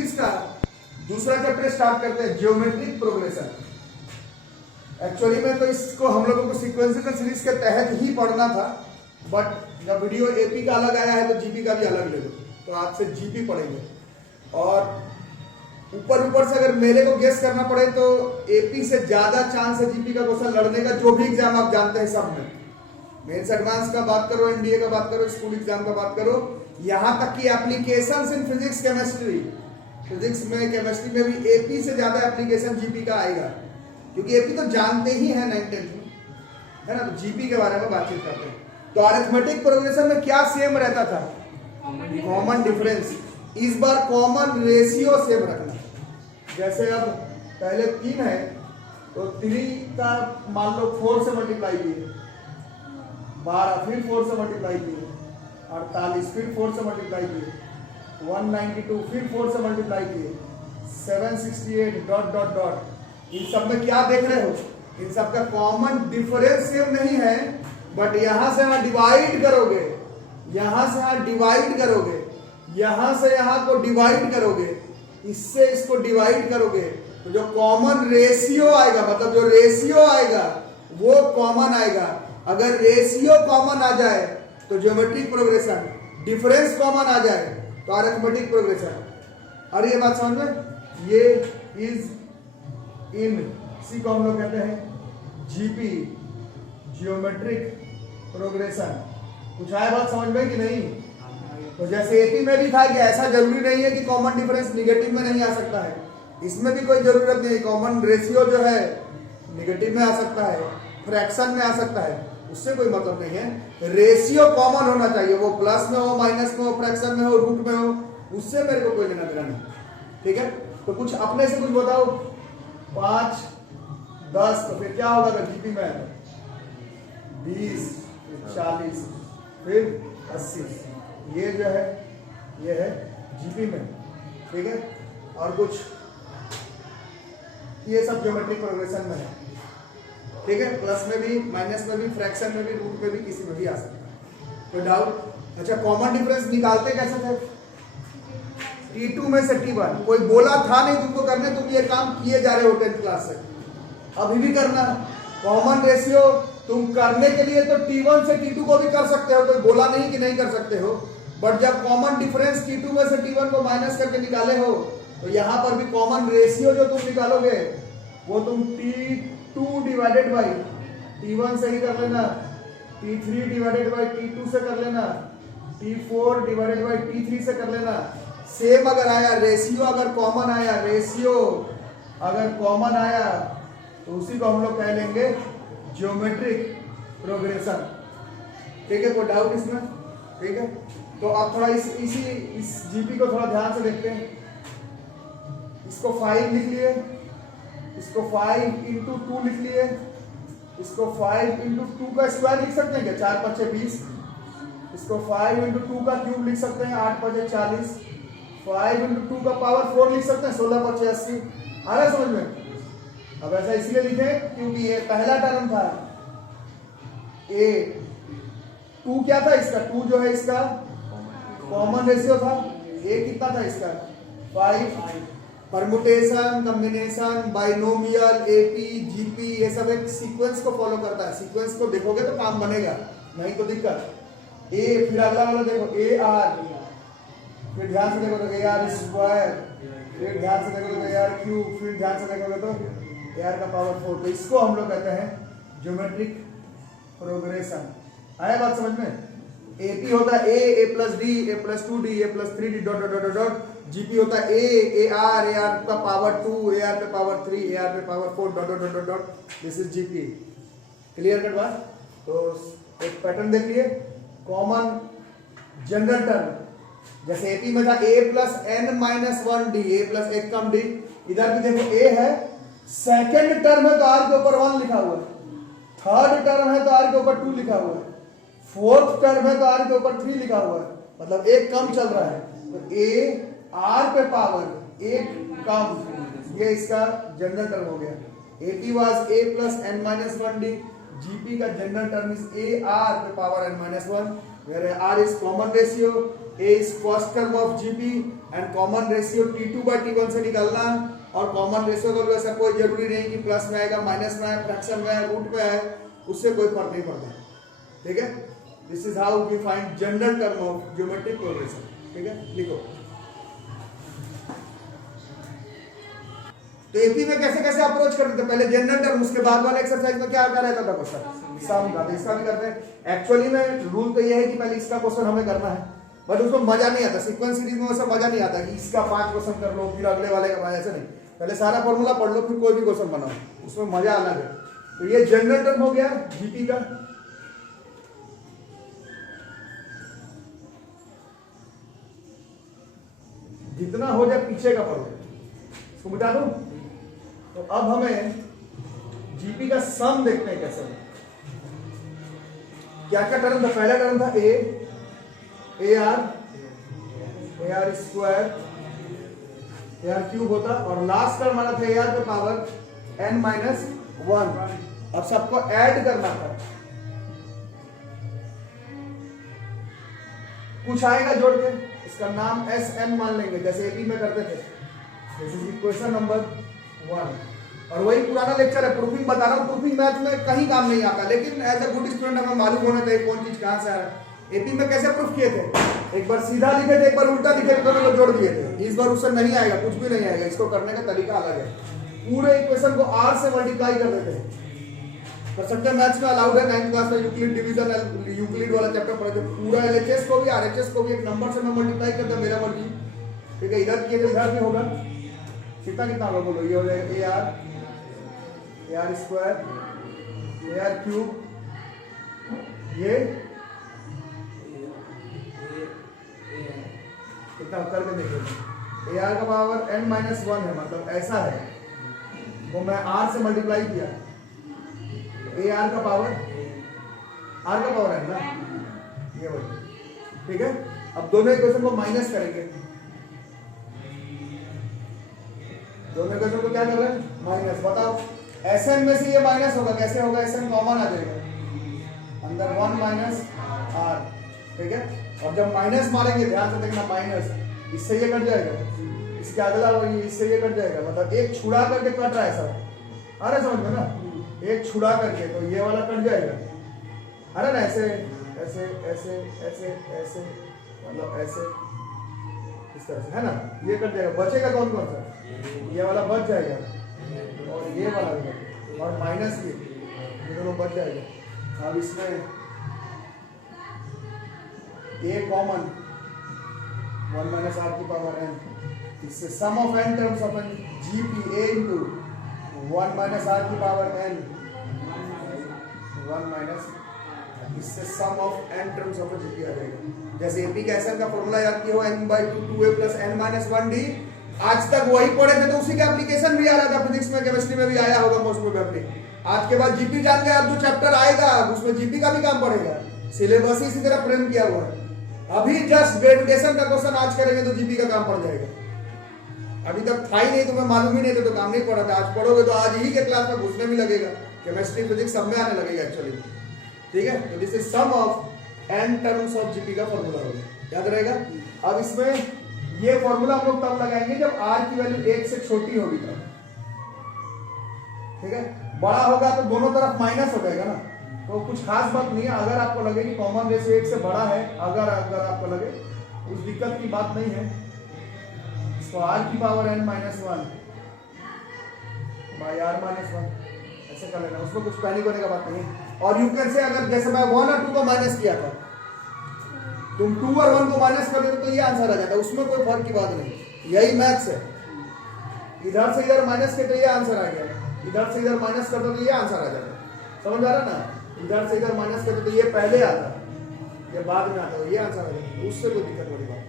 Physics का दूसरा chapter start करते हैं, ज्योमेट्रिक प्रोग्रेशन। एक्चुअली में तो इसको हम लोगों को सीक्वेंशियल सीरीज के तहत ही पढ़ना था, बट जब वीडियो एपी का अलग आया है तो जीपी का भी अलग ले लो, तो आज से जीपी पढ़ेंगे। और ऊपर से अगर मेरे को गेस करना पड़े तो एपी से ज्यादा चांस है जीपी का क्वेश्चन लड़ने का, जो भी एग्जाम आप जानते हैं सब में, मेंस एडवांस का बात करो, एनडीए का बात करो, स्कूल एग्जाम का बात करो, यहाँ तक कि applications in physics chemistry, physics में केमिस्ट्री में भी एपी से ज्यादा एप्लीकेशन जीपी का आएगा, क्योंकि एपी तो जानते ही है 9th 10th में, है ना। तो जीपी के बारे में बातचीत करते हैं। तो अरिथमेटिक प्रोग्रेशन में क्या सेम रहता था? Common difference. इस बार कॉमन रेशियो सेम रखना। जैसे अब पहले 3 है तो 3 का मान लो 4 से मल्टीप्लाई किए, 12 फिर 4 से मल्टीप्लाई किए, 48 फिर 4 से मल्टीप्लाई किए, 192 फिर 4 से मल्टीप्लाई किए, 768 डॉट डॉट डॉट। इन सब में क्या देख रहे हो? इन सब का कॉमन डिफरेंस सेम नहीं है, बट यहां से यहां डिवाइड करोगे, यहां से यहां डिवाइड करोगे, यहां से यहां को डिवाइड करोगे, इससे इसको डिवाइड करोगे, तो जो कॉमन रेशियो आएगा, मतलब जो रेशियो आएगा वो कॉमन आएगा। अगर रेशियो कॉमन आ जाए तो ज्योमेट्रिक प्रोग्रेशन, डिफरेंस कॉमन आ जाए तो अरिथमेटिक प्रोग्रेशन। अरे ये बात समझ में? ये इज इन, इसी को हम लोग कहते हैं जीपी, ज्योमेट्रिक प्रोग्रेशन। कुछ आया बात समझ में कि नहीं? तो जैसे एपी में भी था कि ऐसा जरूरी नहीं है कि कॉमन डिफरेंस निगेटिव में नहीं आ सकता है, इसमें भी कोई जरूरत नहीं। कॉमन रेशियो जो है निगेटिव में आ सकता है, फ्रैक्शन में आ सकता है, उससे कोई मतलब नहीं है। रेशियो कॉमन होना चाहिए, वो प्लस में हो, माइनस में हो, फ्रैक्शन में हो, रूट में हो, उससे मेरे को कोई लेना देना नहीं। ठीक है, तो कुछ अपने से कुछ बताओ। 5 10 तो फिर क्या होगा अगर जीपी में है? 20 40 फिर 80। ये जो है ये है जीपी में। ठीक है, और कुछ ये सब ज्योमेट्रिक प्रोग्रेशन में है। ठीक है, प्लस में भी, माइनस में भी, फ्रैक्शन में भी, रूट में भी, किसी में भी आ सकता है। कोई डाउट? अच्छा, कॉमन डिफरेंस निकालते कैसे थे? T2 में से T1। कोई बोला था नहीं तुमको करने, तुम ये काम किए जा रहे हो 10th क्लास से, अभी भी करना। कॉमन रेशियो तुम करने के लिए तो T1 से T2 को भी कर सकते हो, कोई बोला नहीं कि नहीं कर सकते हो, बट जब कॉमन डिफरेंस T2 में से T1 को माइनस करके निकाले हो, तो यहां पर भी कॉमन रेशियो जो तुम निकालोगे वो तुम T2 डिवाइडेड बाई T1 से ही कर लेना, T3 डिवाइडेड बाई T2 से कर लेना, T4 डिवाइडेड बाई T3 से कर लेना। सेम अगर आया रेशियो, अगर कॉमन आया, रेशियो अगर कॉमन आया तो उसी को हम लोग कह लेंगे ज्योमेट्रिक प्रोग्रेशन। ठीक है, कोई डाउट इसमें? ठीक है, तो आप थोड़ा इस जीपी को थोड़ा ध्यान से देखते हैं। इसको 5 लिख लिए, इसको 5 इंटू 2 लिख लिए, इसको 5 इंटू 2 का स्क्वायर लिख सकते हैं क्या? 4 5 20। इसको 5 इंटू 2 का क्यूब लिख सकते हैं, 8 5 40। 5 इंटू 2 का पावर 4 लिख सकते हैं, 16 5 80। आ रहा है समझ में? अब ऐसा इसलिए लिखे क्योंकि ये पहला टर्म था ए, 2 क्या था इसका? 2 जो है इसका कॉमन रेशियो था। ए कितना था इसका? 5। Permutation, combination, binomial, AP, GP, ये सब एक सीक्वेंस को फॉलो करता है। सीक्वेंस को देखोगे तो काम बनेगा, नहीं तो दिक्कत। ए, फिर अगला वाला देखो ए आर, फिर ध्यान से देखो तो ए आर स्क्वायर, फिर ध्यान से देखो तो ए आर क्यूब, फिर ध्यान से देखोगे तो ए आर का पावर 4। तो इसको हम लोग कहते हैं ज्योमेट्रिक प्रोग्रेशन। आया बात समझ में? एपी होता है a plus d, a plus 2d, a plus 3d dot dot dot dot. GP होता है ए आर का पावर 2, ए आर पे पावर 3, ए आर पे power 4 dot dot dot dot. This is GP. Clear cut बात? तो एक pattern देख लिए, कॉमन जनरल टर्म जैसे एपी में था a plus n minus 1d, a plus 1 कम डी। इधर भी देखो ए है, सेकेंड टर्म है तो आर के ऊपर 1 लिखा हुआ है, थर्ड टर्म है तो आर के ऊपर 2 लिखा हुआ है, फोर्थ टर्म है तो आर के ऊपर 3 लिखा हुआ है, मतलब एक कम चल रहा है। तो ए आर पे पावर 1 कम, ये इसका जनरल टर्म हो गया। AP was a plus n minus 1d, GP का general term is a r पे power n minus 1, where r is common ratio, a is first term of GP, and common ratio T2/T1 से निकालना, और common ratio का ऐसा कोई जरूरी नहीं कि प्लस में आएगा, माइनस में आए, फ्रैक्शन में आए, रूट में आए, उससे कोई फर्क नहीं पड़ता। ठीक है, this is how we find general term of geometric progression. ठीक है, लिखो। तो एपी में कैसे कैसे अप्रोच करते थे, पहले जनरल टर्म, उसके बाद वाले एक्सरसाइज में क्या क्या रहता था क्वेश्चन, सम का। तो इसका भी करते हैं। एक्चुअली में रूल तो ये है कि पहले इसका क्वेश्चन हमें करना है, बट उसमें मजा नहीं आता, सीक्वेंस सीरीज में वैसा मजा नहीं आता कि इसका 5 क्वेश्चन कर लो फिर अगले वाले का, ऐसा नहीं। पहले सारा फॉर्मूला पढ़ लो फिर कोई भी क्वेश्चन बनाओ, उसमें मजा अलग है। तो ये जनरल टर्म हो गया जीपी का। जितना हो जाए पीछे का पढ़ो, इसको मिटा दो। तो अब हमें जीपी का सम देखते हैं कैसे। क्या क्या टर्म था, पहला टर्म था A R square, A R cube होता, और लास्ट टर्म हमारा था ए आर का पावर n माइनस 1। अब सबको ऐड करना था, कुछ आएगा जोड़ के, इसका नाम एस एन मान लेंगे जैसे एपी में करते थे। दिस इज इक्वेशन नंबर 1, और वही पुराना लेक्चर है, प्रूफिंग बता रहा हूँ। प्रूफिंग मैथ में कहीं काम नहीं आता, लेकिन एज अ गुड स्टूडेंट हमें मालूम होना चाहिए कौन चीज कहां से आ रहा है। एपी में कैसे प्रूफ किए थे, एक बार सीधा लिखे थे, एक बार उल्टा लिखे थे, दोनों को जोड़ दिए थे। इस बार उससे नहीं आएगा, कुछ भी नहीं आएगा, इसको करने का तरीका अलग है। पूरे इक्वेशन को आर से मल्टीप्लाई कर देते हैं। परसेंटेज मैथ्स में अलाउड है, 9th क्लास में यूक्लिड डिवीजन, यूक्लिड वाला चैप्टर पढ़े थे। पूरा एलएचएस को भी आरएचएस को भी एक नंबर से मैं मल्टीप्लाई करता हूं, मेरा मर्जी। ठीक है, इधर किए तो इधर भी होगा। कितना कितना होगा बोलो, ये हो जाएगा A R square, A R cube, ये कितना करके देखिए। ए आर का पावर n माइनस 1 है, मतलब ऐसा है, वो मैं r से मल्टीप्लाई किया। ए आर का पावर है ना, ये वही। ठीक है, अब दोनों इक्वेशन को माइनस करेंगे, दोनों इक्वेशन को क्या कर रहे हैं, माइनस। बताओ Sn में से ये माइनस होगा, कैसे होगा, Sn कॉमन आ जाएगा, अंदर 1 माइनस r। ठीक है, और जब माइनस मारेंगे ध्यान से देखना, माइनस इससे ये कट जाएगा, इसके अगला वही, इससे ये कट जाएगा, मतलब एक छुड़ा करके कट रहा है सब। अरे समझ में ना, एक छुड़ा करके, तो ये वाला कट जाएगा। अरे ना, ऐसे ऐसे ऐसे ऐसे ऐसे, मतलब ऐसे इस तरह से, है ना, ये कट जाएगा। बचेगा कौन कौन सा, ये वाला बच जाएगा, और ये वाला भी, और माइनस ये दोनों बच जाएगा। अब इसमें ए कॉमन, 1 माइनस आर की पावर n, इससे sum of n terms of n GP a into 1 minus r की पावर n 1 माइनस, इससे sum of n terms of GP आ जाएगा। जैसे एपी का एसएन का फॉर्मूला याद किया हो, n/2 2a plus n minus 1d। आज तक वही पढ़े थे, तो उसी का एप्लीकेशन भी आ रहा था, फिजिक्स में केमिस्ट्री में भी आया होगा मोस्ट प्रोबेबली। आज के बाद जीपी जान गए, अब जो चैप्टर आएगा उसमें जीपी का भी काम पड़ेगा, सिलेबस ही इसी तरह फ्रेम किया हुआ है। अभी जस्ट ग्रेविटेशन का क्वेश्चन आज करेंगे तो जीपी का काम पड़ जाएगा। अभी तक था ही नहीं, तुम्हें मालूम ही नहीं था, तो काम नहीं पड़ा था। आज पढ़ोगे तो आज ही के क्लास में घुसने भी लगेगा, केमिस्ट्री फिजिक्स सब में आने लगेगा एक्चुअली। ठीक है, तो this is sum of n terms of GP का फॉर्मूला होगा, याद रहेगा। अब इसमें ये फॉर्मूला हम लोग तब लगाएंगे जब r की वैल्यू 1 से छोटी होगी तब। ठीक है, बड़ा होगा तो दोनों तरफ माइनस हो जाएगा ना, तो कुछ खास बात नहीं है। अगर आपको लगे कि कॉमन रेशियो 1 से बड़ा है, अगर आपको लगे, उस दिक्कत की बात नहीं है। इसको r की power n minus 1 by r minus 1 ऐसे कर लेना, उसको कुछ पैनिक होने का बात नहीं है। और यू कैन से, अगर जैसे मैं 1 और 2 को माइनस किया था, तुम 2 और 1 को माइनस कर देते तो ये आंसर आ जाता, उसमें कोई फर्क की बात नहीं, यही मैथ्स है। इधर से इधर माइनस किया तो ये आंसर आ गया, इधर से इधर माइनस करते तो ये आंसर आ जाता। समझ आ रहा ना, इधर से इधर माइनस करते तो ये पहले आता, ये बाद में आता, ये आंसर आ जाता, उससे कोई दिक्कत वाली बात।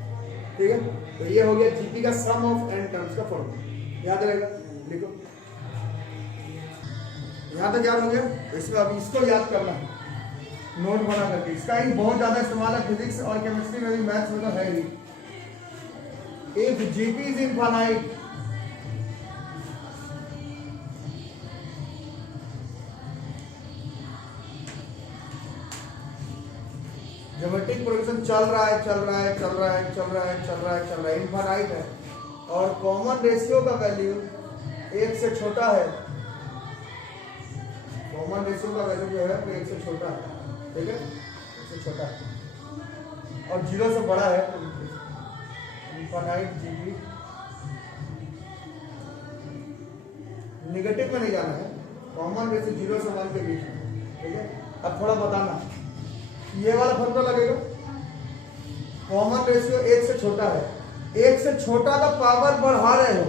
ठीक है, तो ये हो गया जीपी का सम ऑफ n टर्म्स का फॉर्मूला, याद रहेगा, लिखो। यहाँ तक याद हो गया, इसमें अब इसको याद करना है नोट बना करके। इसका ही बहुत ज्यादा इस्तेमाल है फिजिक्स और केमिस्ट्री में भी, मैथ्स में तो है ही। If GP is infinite, geometric geometric progression चल रहा है इनफाइनाइट है, और कॉमन रेशियो का वैल्यू 1 से छोटा है, कॉमन रेशियो का वैल्यू जो है वो 1 से छोटा है, ठीक है, 1 से छोटा है और 0 से बड़ा है, इनफाइनाइट जीपी। नेगेटिव में नहीं जाना है, कॉमन रेशियो 0 से 1 के बीच में, ठीक है। अब थोड़ा बताना, ये वाला फॉर्मूला लगेगा, कॉमन रेशियो 1 से छोटा है, 1 से छोटा का पावर बढ़ा रहे हो,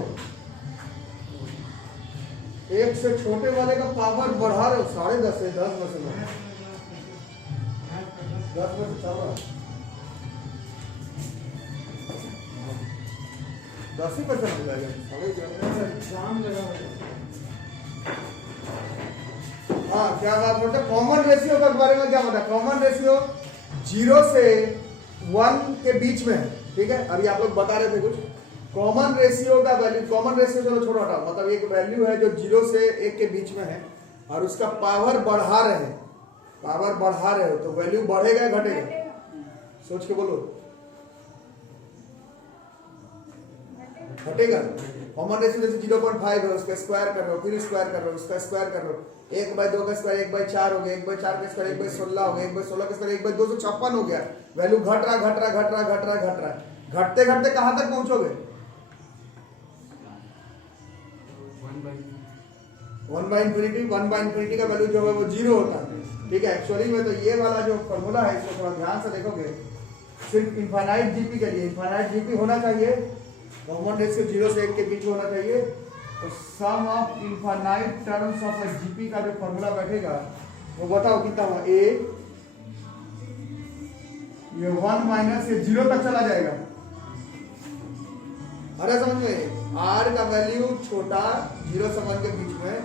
1 से छोटे वाले का पावर बढ़ा रहे हो, 10.5 से 10 में से 10 में से चल रहा 10% हो जाएगा, एग्जाम लगा। हाँ, क्या बात बोलते हैं, कॉमन रेशियो के बारे में क्या पता है, कॉमन रेशियो 0 से 1 के बीच में है, ठीक है। अभी आप लोग बता रहे थे कुछ, कॉमन रेशियो का वैल्यू, कॉमन रेशियो चलो छोड़ो हटाओ, मतलब एक वैल्यू है जो 0 से 1 के बीच में है और उसका पावर बढ़ा रहे हैं, पावर बढ़ा रहे हो तो वैल्यू बढ़ेगा या घटेगा, सोच के बोलो, घटेगा। कॉमन रेशियो जैसे 0.5 है, उसका स्क्वायर कर रहे हो, फिर स्क्वायर कर रहे हो, उसका स्क्वायर कर रहे हो, 1/2 का स्क्वायर 1/4 हो गया, 1/4 का स्क्वायर 1/16 हो गया, 1/16 का स्क्वायर 1/256 हो गया, वैल्यू घट रहा, घटते घटते कहां तक पहुंचोगे, 1/infinity का वैल्यू जो है वो 0 होता है, ठीक है। एक्चुअली में तो ये वाला जो फॉर्मूला है इसको थोड़ा ध्यान से देखोगे, सिर्फ इनफाइनाइट जीपी के लिए, इनफाइनाइट जीपी होना चाहिए, कॉमन रेशियो 0 से 1 के बीच होना चाहिए, तो sum of infinite terms of GP का जो फॉर्मूला बैठेगा वो बताओ कितना हुआ, ये 1 माइनस ये 0 तक चला जाएगा, अरे समझ में, आर का वैल्यू छोटा 0 से 1 के बीच में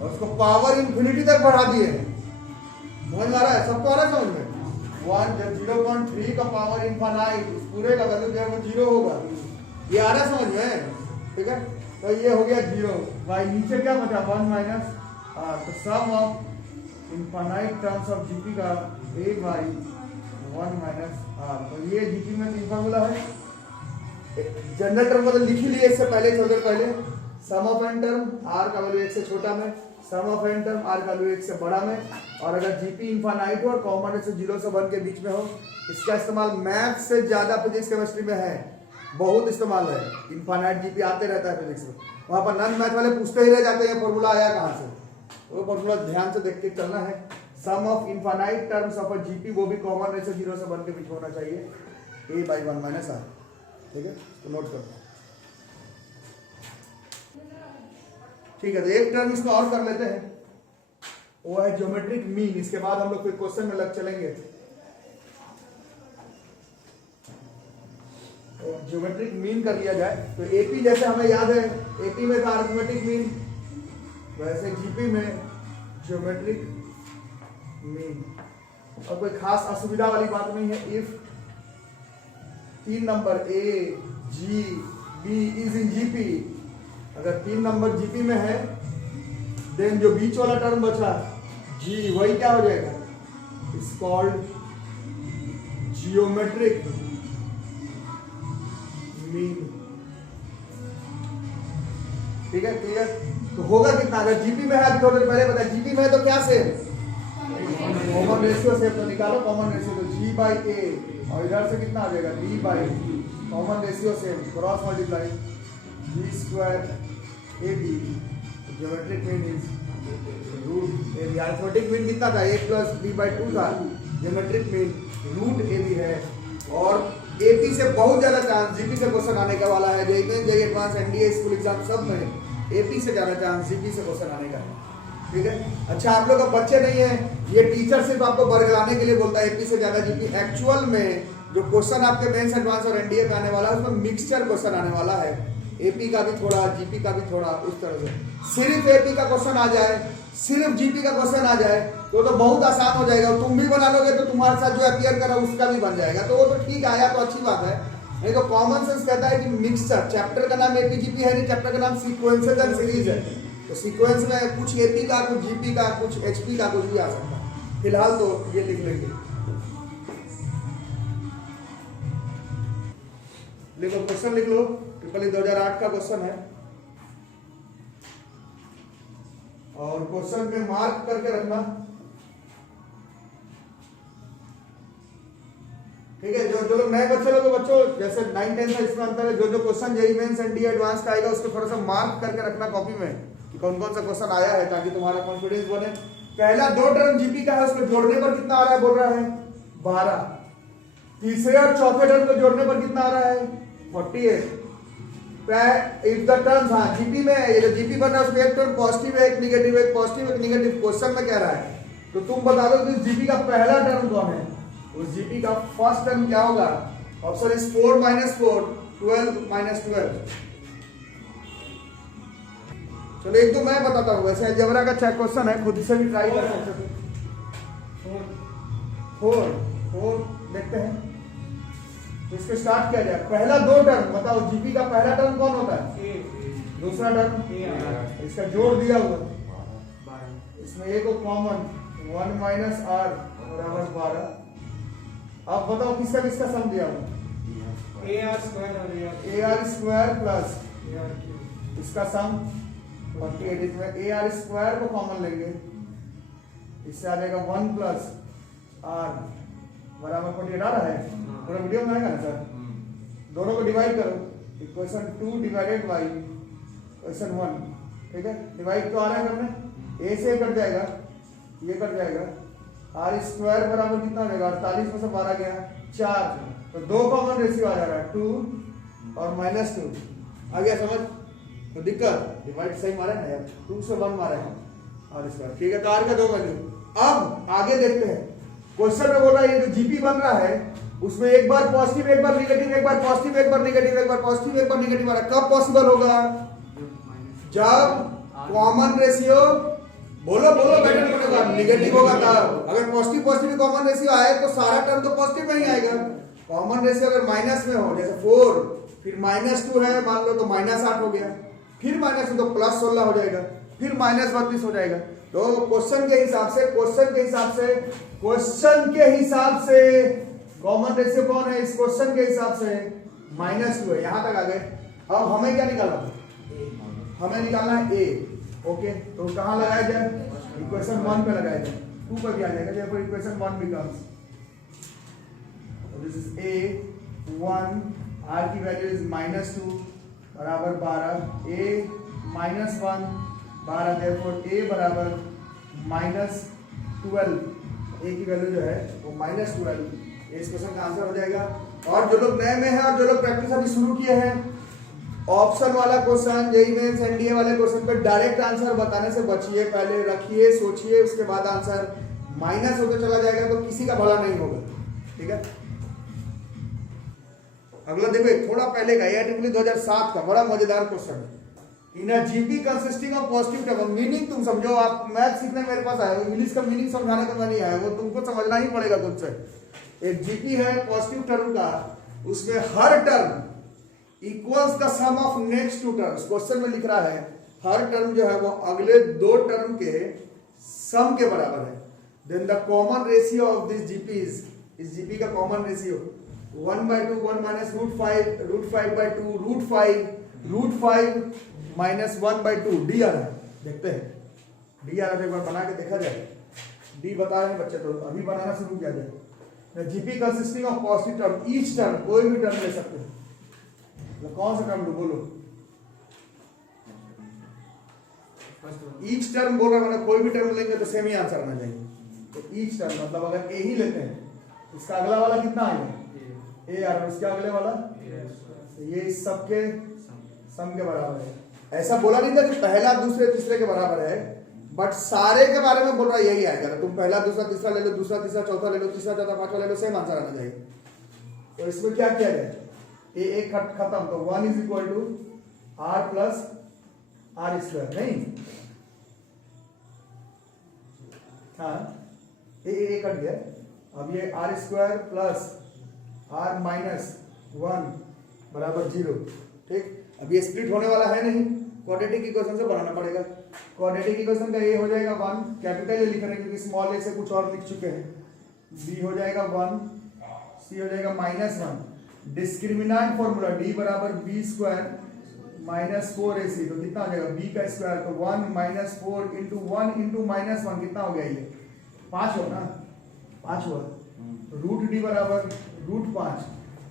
और उसको पावर इंफिनिटी तक बढ़ा दिए, समझ में आ रहा है, सबको आ रहा है समझ में, 0.3 का पावर इनफाइनाइट, इस पूरे का वैल्यू जो है वो 0 होगा, ये आ रहा है समझ में, ठीक है। तो ये हो गया 0, भाई नीचे क्या बचा 1 माइनस आर, तो sum of infinite terms of GP का a/1 माइनस आर, तो ये जीपी में 3 फॉर्मूला है, जनरल टर्म मतलब लिख ही लिए इससे पहले, थोड़ी देर पहले, सम ऑफ एन टर्म आर का वैल्यू 1 से छोटा में, सम ऑफ एन टर्म आर का वैल्यू 1 से बड़ा में, और अगर जीपी इनफाइनाइट हो और कॉमन रेशियो 0 से 1 के बीच में हो, इसका इस्तेमाल मैथ से ज्यादा फिजिक्स केमिस्ट्री में है, बहुत इस्तेमाल है, इनफाइनाइट जीपी आते रहता है फिजिक्स में, वहां पर नॉन मैथ वाले पूछते ही रह जाते हैं फॉर्मूला आया कहां से, वो फॉर्मूला ध्यान से देख के चलना है, sum of infinite terms of a GP, वो भी कॉमन रेशियो 0 से 1 के बीच होना चाहिए, a/1 माइनस आर, ठीक है, तो नोट करो, ठीक है। तो एक टर्म इसको और कर लेते हैं, वो है ज्योमेट्रिक मीन, इसके बाद हम लोग फिर क्वेश्चन में लग चलेंगे। ज्योमेट्रिक मीन कर लिया जाए तो एपी जैसे हमें याद है, एपी में था अरिथमेटिक मीन, वैसे जीपी में ज्योमेट्रिक मीन, और कोई खास असुविधा वाली बात नहीं है, if 3 number A G B is in GP, अगर 3 नंबर जीपी में है, देन जो बीच वाला टर्म बचा जी, वही क्या हो जाएगा, इट्स कॉल्ड जियोमेट्रिक मीन, ठीक है, क्लियर। तो होगा कितना, अगर जीपी में है, अभी थोड़ी देर पहले बताया जीपी में है तो क्या सेम, कॉमन रेशियो सेम, तो निकालो कॉमन रेशियो, तो g/a और इधर से कितना आ जाएगा b/d, common ratio same, cross multiply g² ab, geometric mean is root ab, arithmetic mean कितना था 1 + b/2 था, ज्योमेट्रिक मीन रूट ab है, और एपी से बहुत ज्यादा चांस जीपी से क्वेश्चन आने का वाला है, JEE advance NDA school exam सब में एपी से ज्यादा चांस जीपी से क्वेश्चन आने का है, ठीक है। अच्छा, आप लोग अब बच्चे नहीं है, ये टीचर सिर्फ आपको बरगलाने के लिए बोलता है एपी से ज्यादा जीपी, एक्चुअल में जो क्वेश्चन आपके मेंस एडवांस और एनडीए में आने वाला है उसमें मिक्सचर क्वेश्चन आने वाला है, एपी का भी थोड़ा जीपी का भी थोड़ा, उस तरह से सिर्फ एपी का क्वेश्चन आ जाए, सिर्फ जीपी का क्वेश्चन आ जाए तो बहुत आसान हो जाएगा, तुम भी बना लोगे तो तुम्हारे साथ जो अपीयर कर रहा है उसका भी बन जाएगा, तो वो तो ठीक आया तो अच्छी बात है, नहीं तो कॉमन सेंस कहता है कि मिक्सचर, चैप्टर का नाम एपीजीपी है नहीं, चैप्टर का नाम सीक्वेंसेस एंड सीरीज है, तो सीक्वेंस में कुछ एपी का, कुछ जीपी का, कुछ एचपी का, कुछ भी आ सकता है, फिलहाल तो ये लिख लेंगे। लिखो, क्वेश्चन लिख लो, ट्रिपल 2008 का क्वेश्चन है और क्वेश्चन में मार्क करके रखना, ठीक है। जो लोग नए बच्चे लोग, बच्चों जैसे 9 10 का इसमें अंतर है, जो question JEE mains and the advance का आएगा उसको थोड़ा सा मार्क करके रखना कॉपी में कि कौन कौन सा क्वेश्चन आया है, ताकि तुम्हारा कॉन्फिडेंस बने। पहला 2 टर्म जीपी का है, उसको जोड़ने पर कितना आ रहा है, बोल रहा है 12। तीसरे और चौथे टर्म को जोड़ने पर कितना आ रहा है 48। इफ द टर्म्स, हाँ जीपी में ये जो जीपी बन रहा है उसमें एक टर्म पॉजिटिव है, एक नेगेटिव है, एक पॉजिटिव एक नेगेटिव। क्वेश्चन में कह रहा है तो तुम बता दो कि जीपी का पहला टर्म कौन है। उस जीपी का फर्स्ट टर्म क्या होगा? Option is 4 - 4 12 - 12। चलो एक तो मैं बताता हूँ, वैसे अलजेब्रा का अच्छा क्वेश्चन है, खुद से भी ट्राई कर सकते हो। 4 देखते हैं, तो इसको स्टार्ट किया जाए। पहला 2 टर्म बताओ, जीपी का पहला टर्म कौन होता है? दूसरा टर्म इसका जोड़ दिया हुआ, इसमें एक को कॉमन 1 - r बराबर 12। अब बताओ किसका किसका सम दिया हुआ? AR स्क्वायर प्लस इसका सम 48। इसमें AR स्क्वायर को कॉमन लेंगे, इससे आ जाएगा 1 + r बराबर 48 आ रहा है। पूरा वीडियो में आएगा ना सर? दोनों को डिवाइड करो, इक्वेशन 2 डिवाइडेड बाई इक्वेशन 1, ठीक है। डिवाइड तो आ रहा है करने, a से कट जाएगा, ये कट जाएगा, आर स्क्वायर बराबर कितना हो जाएगा? 48 में से 12 गया 4, तो 2 कॉमन रेशियो आ जा रहा है 2 और -2 आ गया समझ? तो दिक्कत डिवाइड सही मारा है ना यार, 2 से 1 मारा है आर स्क्वायर, ठीक है। तो आर का 2 वैल्यू। अब आगे देखते हैं, क्वेश्चन में बोल रहा है ये जो जीपी बन रहा है उसमें एक बार पॉजिटिव एक बार नेगेटिव, एक बार पॉजिटिव एक बार नेगेटिव, एक बार पॉजिटिव एक बार नेगेटिव आ रहा है। कब पॉसिबल होगा? जब कॉमन रेशियो, बोलो बेटर होगा, नेगेटिव होगा तब। अगर पॉजिटिव कॉमन रेशियो आए तो सारा टर्म तो पॉजिटिव में ही आएगा। कॉमन रेशियो अगर माइनस में हो, जैसे 4 फिर -2 है मान लो, तो -8 हो गया, फिर -2 तो +16 हो जाएगा, फिर -32 हो जाएगा। तो क्वेश्चन के हिसाब से कॉमन रेशियो कौन है इस क्वेश्चन के हिसाब से? -2 है। यहां तक आ गए। अब हमें क्या निकालना? हमें निकालना है a, ओके। तो कहां लगाया जाए? इक्वेशन 1 पे लगाया जाए, 2 पर भी आ जाएगा। देखो equation 1 becomes, this is a1, r की वैल्यू इज -2 बराबर 12, a -1 12, देयरफॉर a बराबर -12। a की वैल्यू जो है वो -12, इस क्वेश्चन का आंसर हो जाएगा। और जो लोग नए में हैं और जो लोग प्रैक्टिस अभी शुरू किए हैं, ऑप्शन वाला क्वेश्चन, जेईई मेंस एनडीए वाले क्वेश्चन पे डायरेक्ट आंसर बताने से बचिए, पहले रखिए, सोचिए, उसके बाद आंसर माइनस होकर चला जाएगा तो किसी का भला नहीं होगा, ठीक है। अगला देखो, थोड़ा पहले का AIEEE 2007 का बड़ा मजेदार क्वेश्चन है। In a GP consisting of positive term, meaning तुम समझो, आप मैथ सीखने मेरे पास आए हो, इंग्लिश का मीनिंग समझाने का मैं नहीं आया, वो तुमको समझना ही पड़ेगा खुद से। एक जीपी है पॉजिटिव टर्म का, उसमें हर term equals the sum of next 2 terms. Question में लिख रहा है हर टर्म जो है वो अगले 2 टर्म के सम के बराबर है। Then the common ratio of this GP इस जीपी का कॉमन रेशियो 1/2 1 - √5 √5/2 √5 -1/2 डी आ रहा है। देखते हैं डी आ रहा है, एक बार बना के देखा जाए। डी बता रहे हैं बच्चे, तो अभी बनाना शुरू किया जाए। GP consisting of positive term, each term, कोई भी टर्म ले सकते हैं। तो कौन सा टर्म लो, बोलो? ईच टर्म बोल रहा है, कोई भी टर्म लेंगे तो सेम ही आंसर आना चाहिए। तो ईच टर्म मतलब अगर ए ही लेते हैं, इसका अगला वाला कितना आएगा? ए आ रहा है, इसके अगले वाला तो ये इस सब के सम के बराबर है। ऐसा बोला नहीं था कि पहला दूसरे तीसरे के बराबर है, बट सारे के बारे में बोल रहा है यही आएगा। तुम पहला दूसरा तीसरा ले लो, दूसरा तीसरा चौथा ले लो, तीसरा चौथा पांचवा ले लो, सेम आंसर आना चाहिए। तो इसमें क्या किया जाए? ए एक खत्म, तो 1 = r + r², नहीं हाँ, ए कट गया। अब ये r² + r - 1 बराबर 0, ठीक। अब ये स्प्लिट होने वाला है नहीं, क्वाड्रेटिक इक्वेशन से बनाना पड़ेगा। क्वाड्रेटिक इक्वेशन का ए हो जाएगा 1, कैपिटल ए लिख रहे हैं क्योंकि स्मॉल ए से कुछ और लिख चुके हैं। बी हो जाएगा 1, सी हो जाएगा -1, डिस्क्रिमिनेंट फॉर्मूला d बराबर b स्क्वायर माइनस 4ac, तो कितना हो जाएगा b का स्क्वायर, तो 1 माइनस 4 इंटू 1 इंटू माइनस 1 कितना हो गया ये 5 हो ना, 5 हुआ। तो रूट d बराबर रूट 5,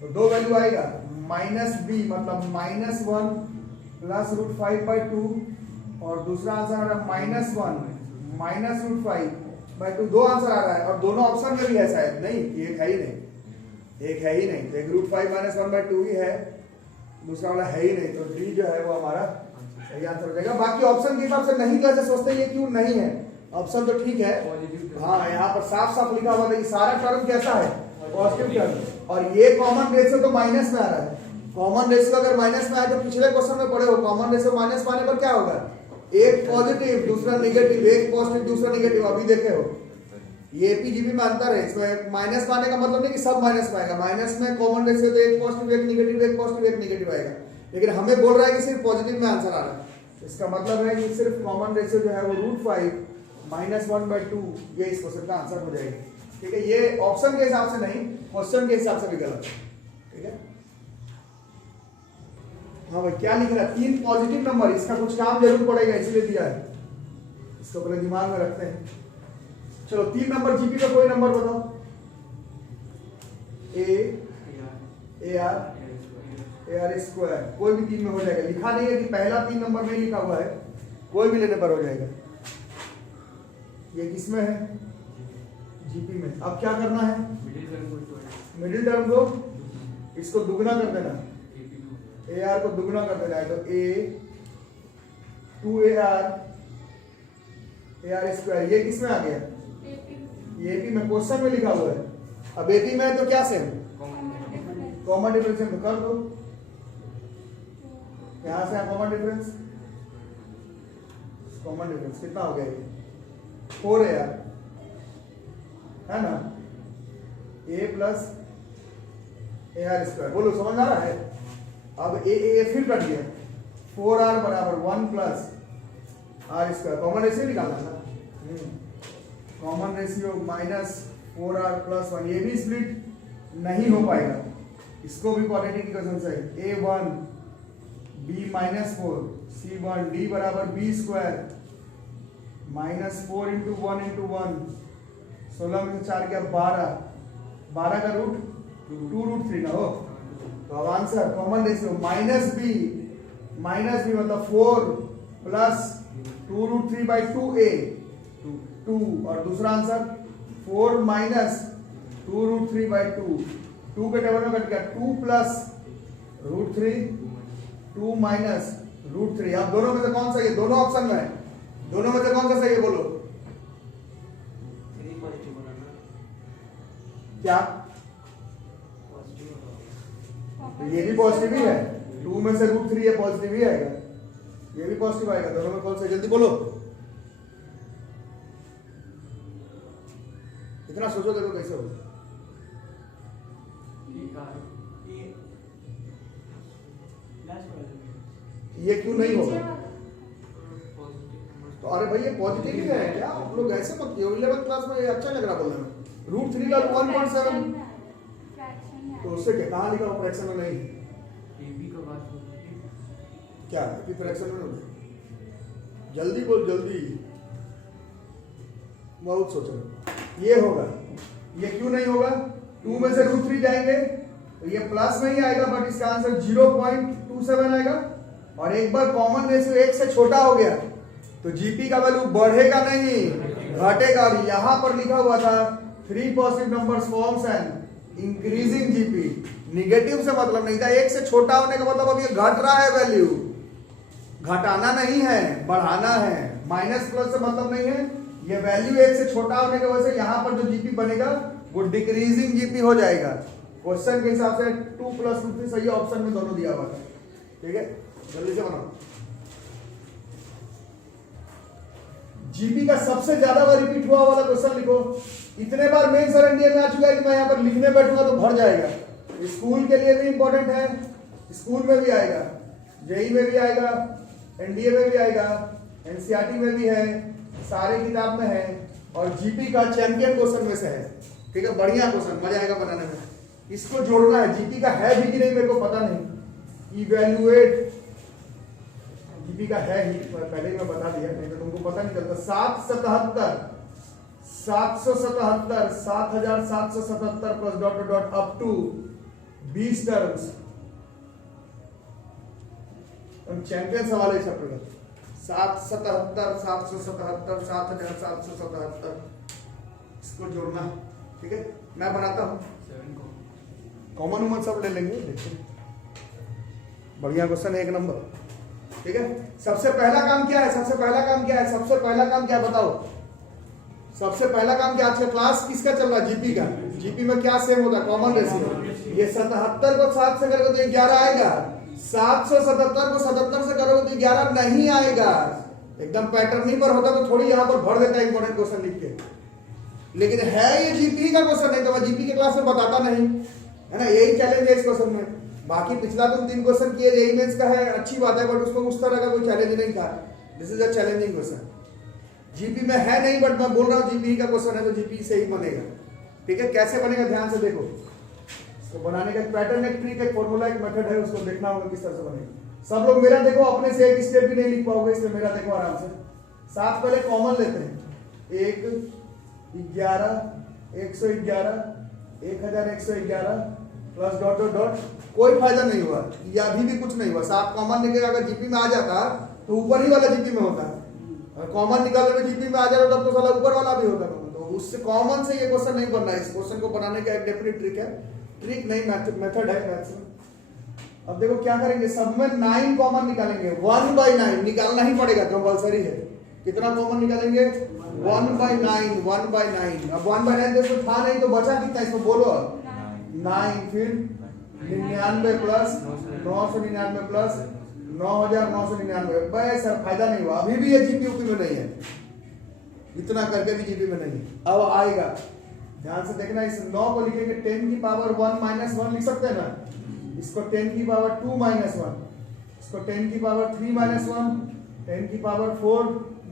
तो दो वैल्यू आएगा माइनस b मतलब माइनस 1 प्लस रूट 5/2 और दूसरा आंसर आ रहा है माइनस 1 माइनस रूट 5/2, दो आंसर आ रहा है और दोनों ऑप्शन में भी है शायद, नहीं एक है ही नहीं, एक है ही नहीं, तो एक रूट 5 माइनस 1/2 ही है, दूसरा वाला है ही नहीं, तो डी जो है वो हमारा सही आंसर हो जाएगा। बाकी ऑप्शन के हिसाब से नहीं कैसे सोचते ये क्यों नहीं है, ऑप्शन तो ठीक है, हाँ यहाँ पर साफ साफ लिखा हुआ है कि सारा टर्म कैसा है पॉजिटिव टर्म, और ये कॉमन रेशियो तो माइनस में आ रहा है। कॉमन रेशियो अगर माइनस में आए तो पिछले क्वेश्चन में पढ़े हो, कॉमन रेशियो माइनस में आने पर क्या होगा, एक पॉजिटिव दूसरा नेगेटिव, एक पॉजिटिव दूसरा नेगेटिव, अभी देखे हो ये एपीजीपी में अंतर है, इसमें माइनस में आने का मतलब नहीं कि सब माइनस में आएगा, माइनस में कॉमन रेशियो तो एक पॉजिटिव एक नेगेटिव, एक पॉजिटिव एक नेगेटिव आएगा, लेकिन हमें बोल रहा है कि सिर्फ पॉजिटिव में आंसर आ रहा है, इसका मतलब है कि सिर्फ कॉमन रेशियो जो है वो रूट 5 माइनस 1/2 ये इस क्वेश्चन का आंसर हो जाएगा। ठीक है, ये ऑप्शन के हिसाब से नहीं, क्वेश्चन के हिसाब से भी गलत है। ठीक है, हाँ भाई क्या लिख रहा है, 3 पॉजिटिव नंबर, इसका कुछ काम जरूर पड़ेगा इसलिए दिया है, इसको अपने दिमाग में रखते हैं। चलो 3 नंबर जीपी का कोई नंबर बताओ, ए आर स्क्वायर, कोई भी 3 में हो जाएगा, लिखा नहीं है कि पहला 3 नंबर नहीं लिखा हुआ है, कोई भी लेने पर हो जाएगा। ये किसमें है, जीपी में। अब क्या करना है, मिडिल टर्म को इसको दुगना कर देना, ए आर को दुगना कर देना है, तो ए 2AR स्क्वायर, ये किसमें आ गया, ये एपी में, क्वेश्चन में लिखा हुआ है। अब एपी में है तो क्या सेम, कॉमन डिफरेंस तो कर दो, यहां से कॉमन डिफरेंस, कॉमन डिफरेंस कितना हो गया ये 4AR है ना, ए प्लस AR स्क्वायर, बोलो समझ आ रहा है। अब ए फिर कट गया, 4R बराबर 1 plus R square, common ratio निकालना था, common ratio minus 4R plus 1, ये भी स्प्लिट नहीं हो पाएगा, इसको भी क्वाड्रेटिक इक्वेशन से A1 B minus 4 C1 D बराबर B square minus 4 into 1 into 1, 16 में से 4 गया 12 का रूट 2 रूट 3 ना हो, तो अब answer common ratio minus B मतलब 4 प्लस 2 रूट 3/2a 2, और दूसरा आंसर 4 माइनस 2 रूट 3/2, 2 के टेबल में कट गया 2 प्लस रूट 3 2 माइनस रूट 3। अब दोनों में से कौन सा, ये दोनों ऑप्शन में है, दोनों में से कौन सा सही है बोलो, क्या ये भी पॉजिटिव ही है, 2 में से रूट 3 है पॉजिटिव ही आएगा, ये भी पॉजिटिव आएगा, दोनों में कौन सा, जल्दी बोलो, इतना सोचो देखो कैसे होगा। ये क्यों नहीं होगा, तो अरे भाई ये पॉजिटिव ही है क्या, आप लोग ऐसे मत कियो, 11th क्लास में ये अच्छा लग रहा बोलने में, रूट 3 का 1.7, तो उससे क्या कहाँ लिखा हुआ फ्रैक्शन में, नहीं क्या है फ्रैक्शन में, जल्दी बोल जल्दी, बहुत सोच रहे, ये होगा, ये क्यों नहीं होगा, 2 में से रूट 3 जाएंगे तो ये प्लस में ही आएगा, बट इसका आंसर 0.27 आएगा, और एक बार कॉमन रेशियो 1 से छोटा हो गया तो जीपी का वैल्यू बढ़ेगा नहीं घटेगा, और यहां पर लिखा हुआ था 3 positive numbers forms and increasing GP, negative से मतलब नहीं था, 1 से छोटा होने का मतलब अब ये घट रहा है वैल्यू, घटाना नहीं है बढ़ाना है, माइनस प्लस से मतलब नहीं है, ये वैल्यू 1 से छोटा होने की वजह से यहां पर जो जीपी बनेगा वो डिक्रीजिंग जीपी हो जाएगा। क्वेश्चन के हिसाब से 2 प्लस रूट 3 सही ऑप्शन में दोनों दिया हुआ था। ठीक है, जल्दी से बनाओ। जीपी का सबसे ज्यादा बार रिपीट हुआ वाला क्वेश्चन लिखो, इतने बार मेंस और एनडीए में आ चुका है कि मैं यहाँ पर लिखने बैठूंगा तो भर जाएगा। स्कूल के लिए भी इंपॉर्टेंट है, स्कूल में भी आएगा, जेई में भी आएगा, एनडीए में भी आएगा, एनसीईआरटी में भी है, सारे किताब में है, और जीपी का चैंपियन क्वेश्चन में से है। ठीक है, बढ़िया क्वेश्चन, मजा आएगा बनाने में। इसको जोड़ना है। जीपी का है भी कि नहीं मेरे को पता नहीं। इवैल्यूएट जीपी का है ही, पहले ही मैं बता दिया, नहीं तो तुमको पता नहीं चलता। 777 7,777 plus dot dot up to 20 terms. Champion सवाल है चैप्टर का। 777 777 इसको जोड़ना, ठीक है। मैं बनाता हूं, कॉमन उमन सब ले लेंगे, देखते बढ़िया क्वेश्चन है, 1 नंबर, ठीक है। सबसे पहला काम क्या है? सबसे पहला काम क्या बताओ? सबसे पहला काम क्या? आज का क्लास किसका चल रहा है? जीपी का। जीपी में क्या सेम होता है? Common ratio. ये 77 को 7 से करोगे तो 11 आएगा। 777 को 77 से करोगे तो 11 नहीं आएगा। एकदम पैटर्न ही पर होता तो थोड़ी यहां पर भर देता इंपॉर्टेंट क्वेश्चन लिख के, लेकिन है ये जीपी का क्वेश्चन नहीं तो मैं जीपी के क्लास में बताता नहीं, है ना। यही चैलेंज है इस क्वेश्चन में। बाकी पिछला तुम 3 क्वेश्चन किए, जेईई मेंस का है, अच्छी बात है, बट उसमें उस तरह का कोई चैलेंज नहीं था। This is a challenging question. GP में है नहीं, बट मैं बोल रहा हूँ जीपी का क्वेश्चन है तो जीपी से ही बनेगा, ठीक है। कैसे बनेगा ध्यान से देखो। इसको बनाने का एक पैटर्न, एक ट्रिक, एक फॉर्मूला, एक मेथड है, उसको देखना होगा किस तरह से बनेगा। सब लोग मेरा देखो, अपने से एक स्टेप भी नहीं लिख पाओगे, इसलिए मेरा देखो आराम से। 7 पहले कॉमन लेते हैं। 1 11 111 1111 प्लस डॉट डॉट डॉट, कोई फायदा नहीं हुआ, या अभी भी कुछ नहीं हुआ। 7 कॉमन निकल, अगर जीपी में आ जाता तो ऊपर ही वाला जीपी में होता, और कॉमन निकल में जीपी में आ जाता तब तो साला ऊपर वाला भी होता। तो उससे कॉमन से ये क्वेश्चन नहीं बनना है। इस क्वेश्चन को बनाने का एक डेफिनेट ट्रिक है, ट्रिक नहीं मेथड है मैथ्स में। अब देखो क्या करेंगे, सब में 9 कॉमन निकालेंगे। 1/9 निकालना ही पड़ेगा, कंपलसरी है। कितना कॉमन निकालेंगे? 1/9 1/9। अब 1/9 देखो था नहीं तो बचा कितना इसमें बोलो? 9। फिर 99 प्लस 999 प्लस 9999। बस सर फायदा नहीं हुआ, अभी भी ये जीपी में नहीं है, इतना करके भी जीपी में नहीं। अब आएगा, ध्यान से देखना। इस 9 को लिखेंगे 10 की पावर 1 माइनस 1 लिख सकते हैं ना। इसको 10 की पावर 2 माइनस 1, इसको 10 की पावर 3 माइनस 1, 10 की पावर 4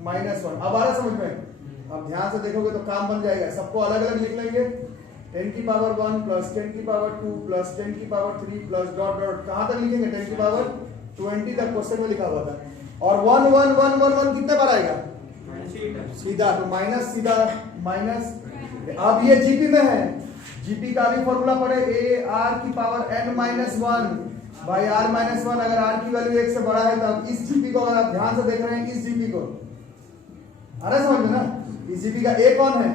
माइनस 1। अब आ रहा समझ में? अब ध्यान से देखोगे तो काम बन जाएगा। सबको अलग अलग लिख लेंगे। 10 की पावर 1 प्लस 10 की पावर 2 प्लस 10 की पावर 3 प्लस डॉट डॉट, कहां तक लिखेंगे? 10 की पावर 20 तक क्वेश्चन में लिखा हुआ था। और 1 1 1 1 1 कितने बार आएगा? सीधा, तो माइनस, सीधा माइनस। अब ये जीपी में है, जीपी का भी फॉर्मूला पड़े, ए आर की power n minus 1 by R minus 1। अगर आर की वैल्यू 1 से बड़ा है तब इस जीपी को, अगर आप ध्यान से देख रहे हैं इस जीपी को, आ रहा समझ में ना। इस जीपी का ए कौन है?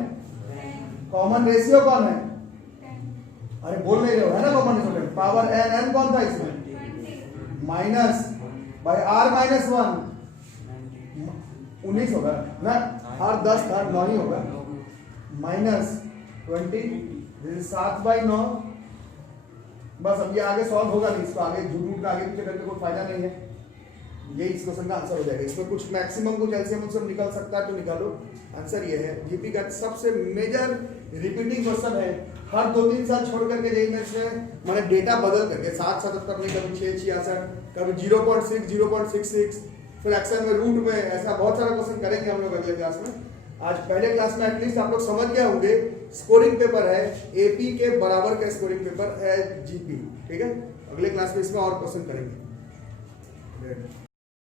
कॉमन रेशियो कौन है? अरे बोल नहीं रहे हो, है ना कॉमन रेशियो। पावर n कौन था इसमें? माइनस बाई आर माइनस 1 19 होगा ना, आर 10 था, 9 ही होगा, माइनस 20 7/9। बस अब ये आगे सॉल्व होगा नहीं, इसको आगे झूठ आगे पीछे करके कोई फायदा नहीं है। ये इस क्वेश्चन का आंसर हो जाएगा। इसमें कुछ मैक्सिमम कुछ एलसीएम सब निकल सकता है तो निकालो। आंसर ये है। जीपी का सबसे मेजर रिपीटिंग क्वेश्चन है, हर 2-3 साल छोड़ करके जेईई मेंस में मैंने डेटा बदल करके 777 नहीं, कभी 666, कभी 0.6 0.66, फ्रैक्शन में, रूट में, ऐसा बहुत सारा क्वेश्चन करेंगे हम लोग अगले क्लास में। आज पहले क्लास में एटलीस्ट आप लोग समझ गए होंगे स्कोरिंग पेपर है, एपी के बराबर का स्कोरिंग पेपर है जीपी, ठीक है। अगले क्लास में इसमें और क्वेश्चन करेंगे।